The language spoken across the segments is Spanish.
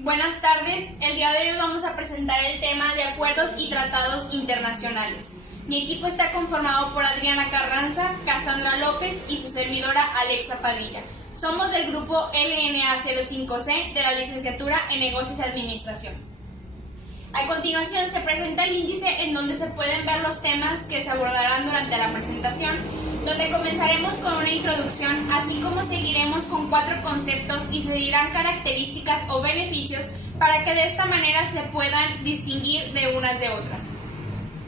Buenas tardes, el día de hoy vamos a presentar el tema de acuerdos y tratados internacionales. Mi equipo está conformado por Adriana Carranza, Cassandra López y su servidora Alexa Padilla. Somos del grupo LNA 05C de la licenciatura en Negocios y Administración. A continuación se presenta el índice en donde se pueden ver los temas que se abordarán durante la presentación, donde comenzaremos con una introducción, así como seguiremos con 4 conceptos y se dirán características o beneficios para que de esta manera se puedan distinguir de unas de otras.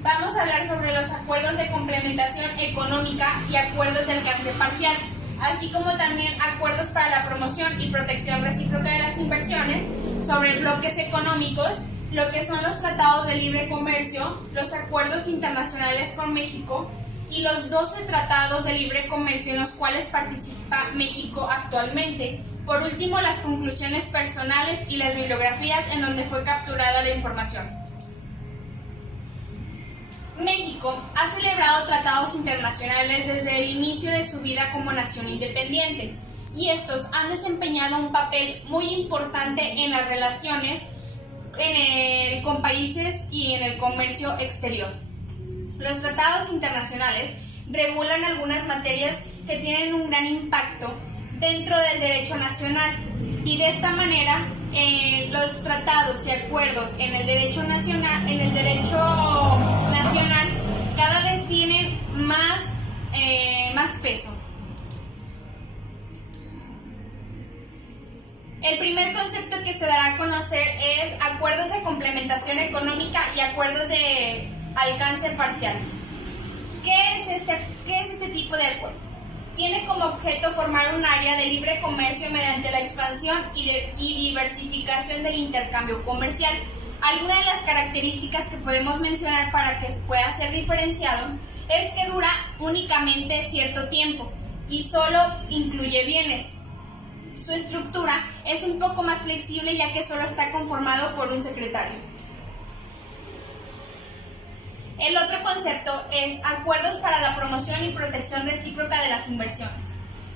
Vamos a hablar sobre los acuerdos de complementación económica y acuerdos de alcance parcial, así como también acuerdos para la promoción y protección recíproca de las inversiones, sobre bloques económicos, lo que son los tratados de libre comercio, los acuerdos internacionales con México y los 12 tratados de libre comercio en los cuales participa México actualmente. Por último, las conclusiones personales y las bibliografías en donde fue capturada la información. México ha celebrado tratados internacionales desde el inicio de su vida como nación independiente, y estos han desempeñado un papel muy importante en las relaciones con países y en el comercio exterior. Los tratados internacionales regulan algunas materias que tienen un gran impacto dentro del derecho nacional, y de esta manera los tratados y acuerdos en el derecho nacional cada vez tienen más peso. El primer concepto que se dará a conocer es acuerdos de complementación económica y acuerdos de alcance parcial. ¿Qué es este tipo de acuerdo? Tiene como objeto formar un área de libre comercio mediante la expansión y diversificación del intercambio comercial. Algunas de las características que podemos mencionar para que pueda ser diferenciado es que dura únicamente cierto tiempo y solo incluye bienes. Su estructura es un poco más flexible, ya que solo está conformado por un secretario. El otro concepto es acuerdos para la promoción y protección recíproca de las inversiones.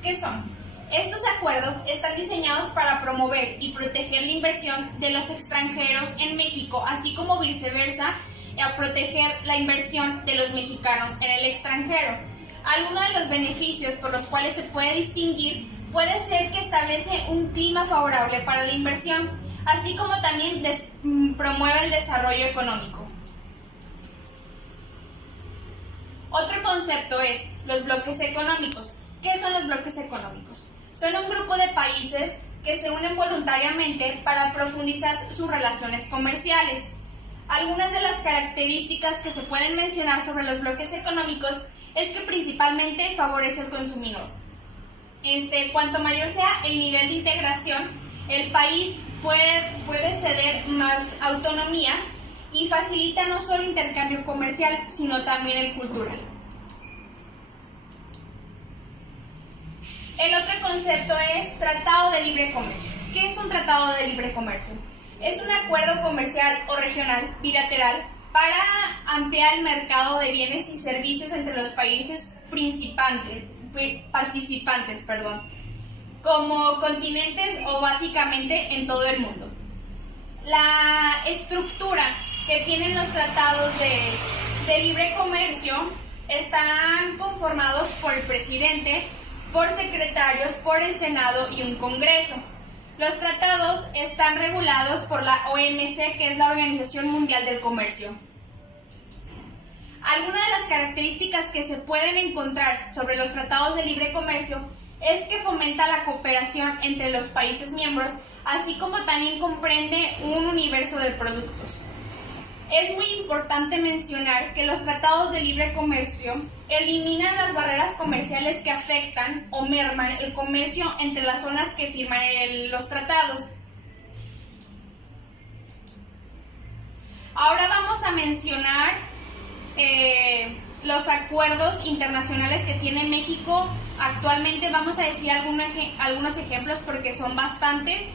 ¿Qué son? Estos acuerdos están diseñados para promover y proteger la inversión de los extranjeros en México, así como viceversa, a proteger la inversión de los mexicanos en el extranjero. Algunos de los beneficios por los cuales se puede distinguir puede ser que establece un clima favorable para la inversión, así como también promueve el desarrollo económico. Otro concepto es los bloques económicos. ¿Qué son los bloques económicos? Son un grupo de países que se unen voluntariamente para profundizar sus relaciones comerciales. Algunas de las características que se pueden mencionar sobre los bloques económicos es que principalmente favorece al consumidor. Cuanto mayor sea el nivel de integración, el país puede ceder más autonomía y facilita no solo el intercambio comercial, sino también el cultural. El otro concepto es Tratado de Libre Comercio. ¿Qué es un Tratado de Libre Comercio? Es un acuerdo comercial o regional bilateral para ampliar el mercado de bienes y servicios entre los países participantes, como continentes o básicamente en todo el mundo. La estructura que tienen los tratados de libre comercio están conformados por el presidente, por secretarios, por el Senado y un Congreso. Los tratados están regulados por la OMC, que es la Organización Mundial del Comercio. Algunas de las características que se pueden encontrar sobre los tratados de libre comercio es que fomenta la cooperación entre los países miembros, así como también comprende un universo de productos. Es muy importante mencionar que los tratados de libre comercio eliminan las barreras comerciales que afectan o merman el comercio entre las zonas que firman los tratados. Ahora vamos a mencionar los acuerdos internacionales que tiene México actualmente. Vamos a decir algunos ejemplos porque son bastantes.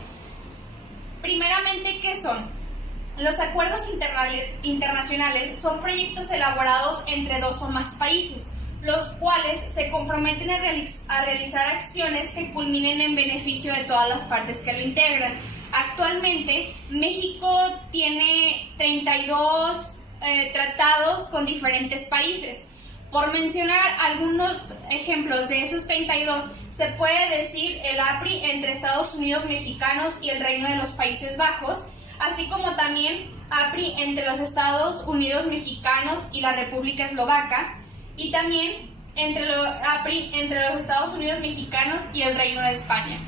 Primeramente, ¿qué son? Los acuerdos internacionales son proyectos elaborados entre 2 o más países, los cuales se comprometen a realizar acciones que culminen en beneficio de todas las partes que lo integran. Actualmente, México tiene 32 tratados con diferentes países. Por mencionar algunos ejemplos de esos 32, se puede decir el APRI entre Estados Unidos mexicanos y el Reino de los Países Bajos, así como también APRI entre los Estados Unidos mexicanos y la República Eslovaca, y también APRI entre los Estados Unidos mexicanos y el Reino de España.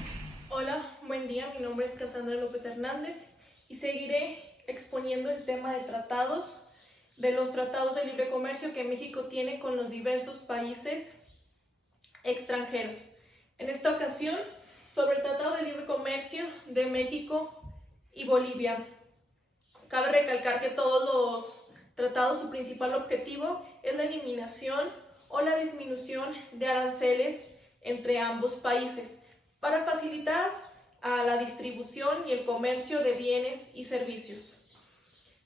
Hola, buen día, mi nombre es Cassandra López Hernández y seguiré exponiendo el tema de los tratados de libre comercio que México tiene con los diversos países extranjeros. En esta ocasión, sobre el Tratado de Libre Comercio de México y Bolivia. Cabe recalcar que todos los tratados, su principal objetivo es la eliminación o la disminución de aranceles entre ambos países, para facilitar a la distribución y el comercio de bienes y servicios.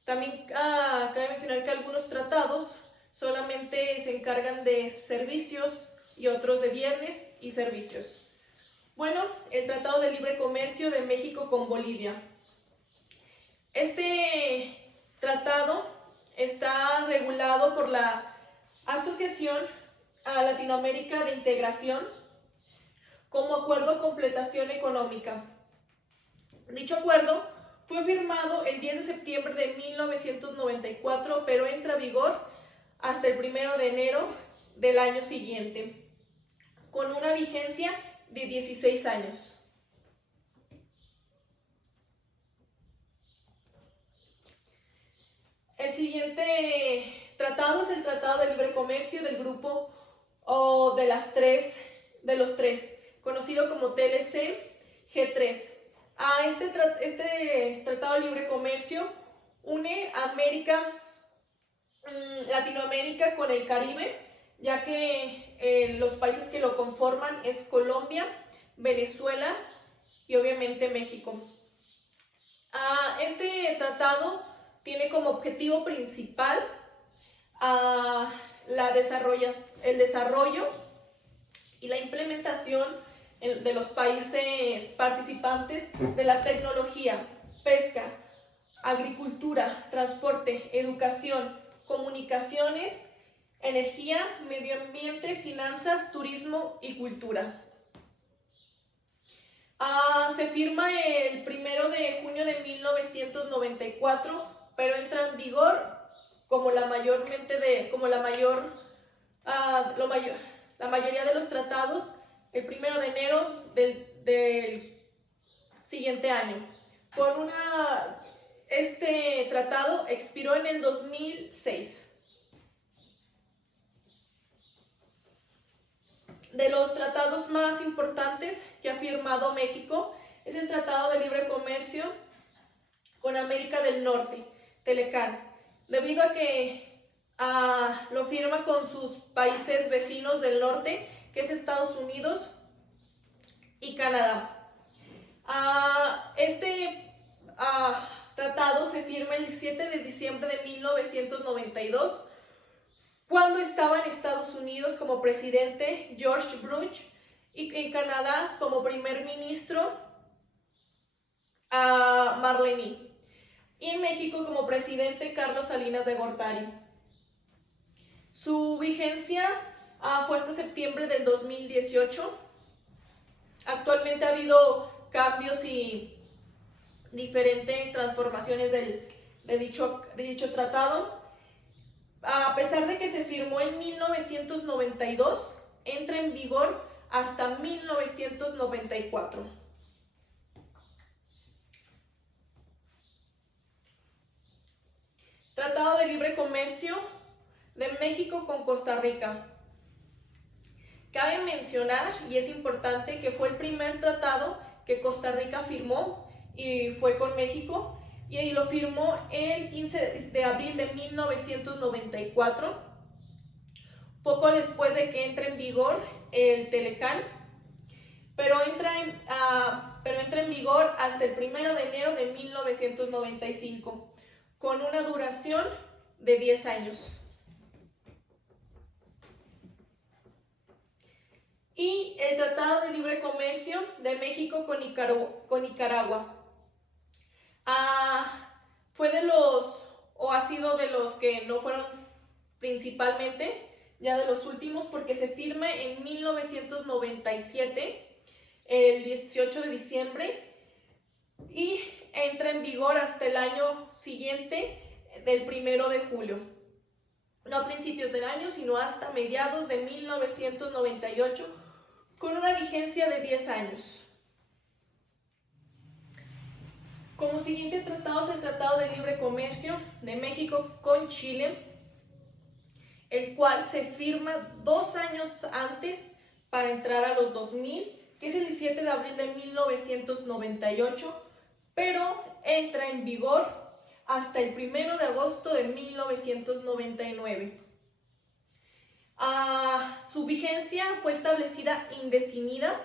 También cabe mencionar que algunos tratados solamente se encargan de servicios y otros de bienes y servicios. Bueno, el Tratado de Libre Comercio de México con Bolivia. Este tratado está regulado por la Asociación Latinoamérica de Integración como acuerdo de completación económica. Dicho acuerdo fue firmado el 10 de septiembre de 1994, pero entra en vigor hasta el 1 de enero del año siguiente, con una vigencia de 16 años. El siguiente tratado es el Tratado de Libre Comercio del Grupo de los tres, conocido como TLC G3. Este Tratado de Libre Comercio une Latinoamérica con el Caribe, ya que los países que lo conforman es Colombia, Venezuela y obviamente México. Este tratado tiene como objetivo principal el desarrollo y la implementación de los países participantes de la tecnología, pesca, agricultura, transporte, educación, comunicaciones, energía, medio ambiente, finanzas, turismo y cultura. Se firma el 1 de junio de 1994, pero entra en vigor la mayoría de los tratados el 1 de enero del siguiente año. Este tratado expiró en el 2006. De los tratados más importantes que ha firmado México es el Tratado de Libre Comercio con América del Norte, TELECAN, debido a que lo firma con sus países vecinos del norte, que es Estados Unidos y Canadá. Este tratado se firma el 7 de diciembre de 1992, cuando estaba en Estados Unidos como presidente George Bush y en Canadá como primer ministro Marlene, y en México como presidente Carlos Salinas de Gortari. Su vigencia fue hasta septiembre del 2018. Actualmente ha habido cambios y diferentes transformaciones de dicho tratado. A pesar de que se firmó en 1992, entra en vigor hasta 1994. Tratado de Libre Comercio de México con Costa Rica. Cabe mencionar, y es importante, que fue el primer tratado que Costa Rica firmó y fue con México, y lo firmó el 15 de abril de 1994, poco después de que entre en vigor el TELECAN, pero entra en vigor hasta el 1 de enero de 1995, con una duración de 10 años. Y el Tratado de Libre Comercio de México con Nicaragua. Fue de los, o ha sido de los que no fueron principalmente, ya de los últimos, porque se firma en 1997, el 18 de diciembre, y entra en vigor hasta el año siguiente, del 1 de julio. No a principios del año, sino hasta mediados de 1998, con una vigencia de 10 años. Como siguiente tratado es el Tratado de Libre Comercio de México con Chile, el cual se firma 2 años antes para entrar a los 2000, que es el 17 de abril de 1998, pero entra en vigor hasta el 1 de agosto de 1999. Su vigencia fue establecida indefinida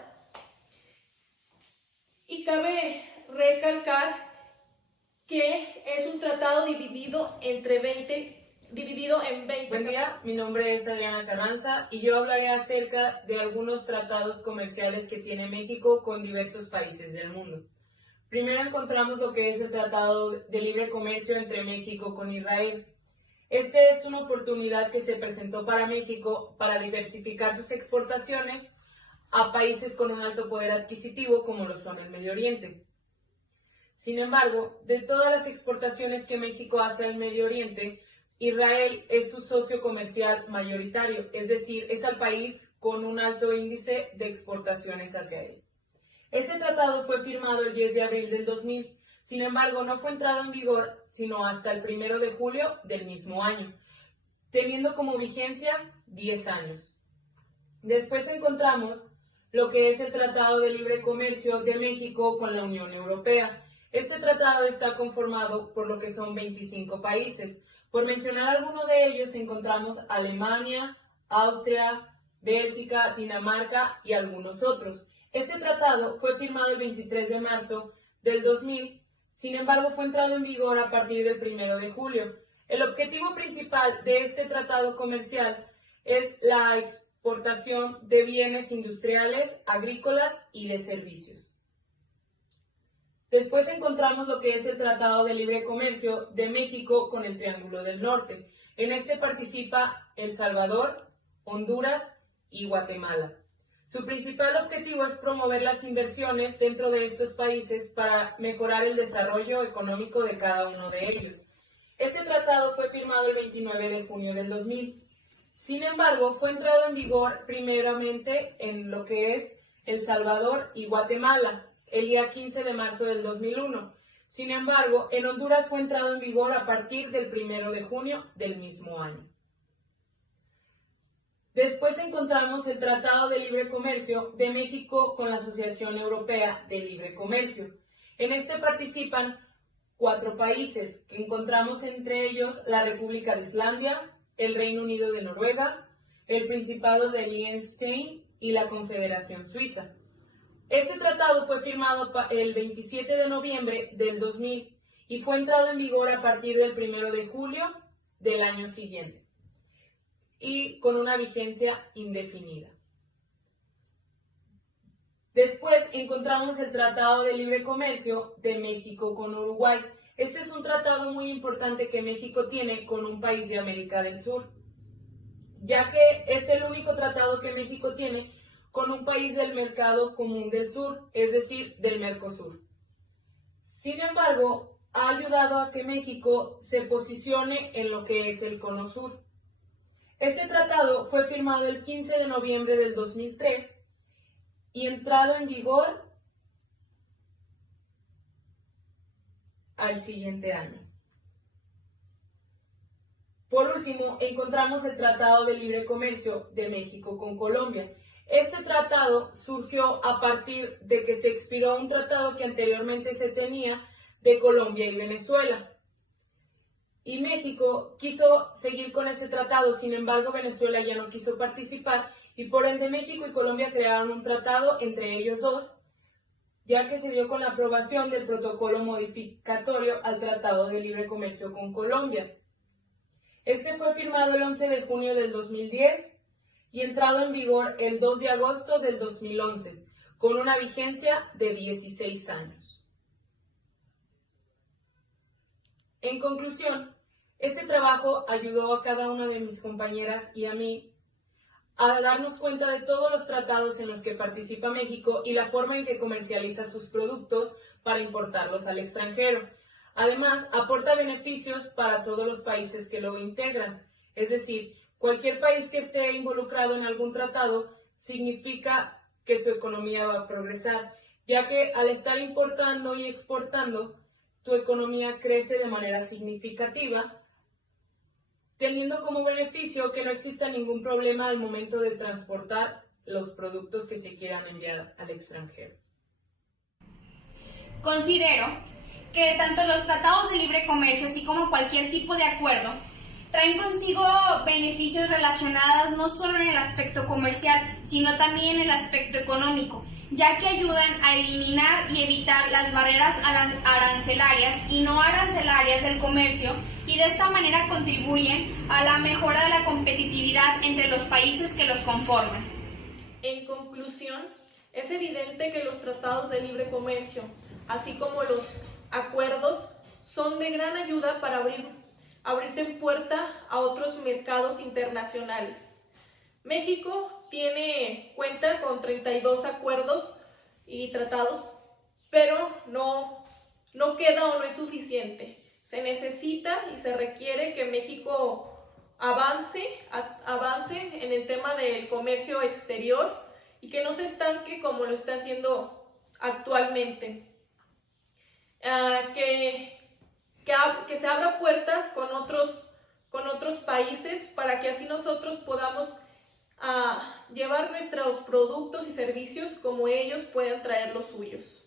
y cabe recalcar que es un tratado dividido en 20. Buen día, mi nombre es Adriana Carranza y yo hablaré acerca de algunos tratados comerciales que tiene México con diversos países del mundo. Primero encontramos lo que es el Tratado de Libre Comercio entre México con Israel. Este es una oportunidad que se presentó para México para diversificar sus exportaciones a países con un alto poder adquisitivo como lo son el Medio Oriente. Sin embargo, de todas las exportaciones que México hace al Medio Oriente, Israel es su socio comercial mayoritario, es decir, es el país con un alto índice de exportaciones hacia él. Este tratado fue firmado el 10 de abril del 2000, sin embargo, no fue entrado en vigor sino hasta el 1 de julio del mismo año, teniendo como vigencia 10 años. Después encontramos lo que es el Tratado de Libre Comercio de México con la Unión Europea. Este tratado está conformado por lo que son 25 países. Por mencionar alguno de ellos encontramos Alemania, Austria, Bélgica, Dinamarca y algunos otros. Este tratado fue firmado el 23 de marzo del 2000, sin embargo fue entrado en vigor a partir del 1 de julio. El objetivo principal de este tratado comercial es la exportación de bienes industriales, agrícolas y de servicios. Después encontramos lo que es el Tratado de Libre Comercio de México con el Triángulo del Norte. En este participa El Salvador, Honduras y Guatemala. Su principal objetivo es promover las inversiones dentro de estos países para mejorar el desarrollo económico de cada uno de ellos. Este tratado fue firmado el 29 de junio del 2000. Sin embargo, fue entrado en vigor primeramente en lo que es El Salvador y Guatemala el día 15 de marzo del 2001. Sin embargo, en Honduras fue entrado en vigor a partir del 1 de junio del mismo año. Después encontramos el Tratado de Libre Comercio de México con la Asociación Europea de Libre Comercio. En este participan 4 países, que encontramos entre ellos la República de Islandia, el Reino Unido de Noruega, el Principado de Liechtenstein y la Confederación Suiza. Este tratado fue firmado el 27 de noviembre del 2000 y fue entrado en vigor a partir del 1 de julio del año siguiente y con una vigencia indefinida. Después encontramos el Tratado de Libre Comercio de México con Uruguay. Este es un tratado muy importante que México tiene con un país de América del Sur, ya que es el único tratado que México tiene con un país del Mercado Común del Sur, es decir, del Mercosur. Sin embargo, ha ayudado a que México se posicione en lo que es el Cono Sur. Este tratado fue firmado el 15 de noviembre del 2003 y entrado en vigor al siguiente año. Por último, encontramos el Tratado de Libre Comercio de México con Colombia. Este tratado surgió a partir de que se expiró un tratado que anteriormente se tenía de Colombia y Venezuela. Y México quiso seguir con ese tratado, sin embargo Venezuela ya no quiso participar y por ende México y Colombia crearon un tratado entre ellos dos, ya que se dio con la aprobación del protocolo modificatorio al Tratado de Libre Comercio con Colombia. Este fue firmado el 11 de junio del 2010 y entrado en vigor el 2 de agosto del 2011, con una vigencia de 16 años. En conclusión, este trabajo ayudó a cada una de mis compañeras y a mí a darnos cuenta de todos los tratados en los que participa México y la forma en que comercializa sus productos para importarlos al extranjero. Además, aporta beneficios para todos los países que lo integran. Es decir, cualquier país que esté involucrado en algún tratado significa que su economía va a progresar, ya que al estar importando y exportando, tu economía crece de manera significativa, teniendo como beneficio que no exista ningún problema al momento de transportar los productos que se quieran enviar al extranjero. Considero que tanto los tratados de libre comercio, así como cualquier tipo de acuerdo, traen consigo beneficios relacionados no solo en el aspecto comercial, sino también en el aspecto económico, ya que ayudan a eliminar y evitar las barreras arancelarias y no arancelarias del comercio, y de esta manera contribuyen a la mejora de la competitividad entre los países que los conforman. En conclusión, es evidente que los tratados de libre comercio, así como los acuerdos, son de gran ayuda para abrirte puerta a otros mercados internacionales. México cuenta con 32 acuerdos y tratados, pero no queda o no es suficiente. Se necesita y se requiere que México avance en el tema del comercio exterior y que no se estanque como lo está haciendo actualmente. Que se abra puertas con otros países para que así nosotros podamos llevar nuestros productos y servicios como ellos puedan traer los suyos.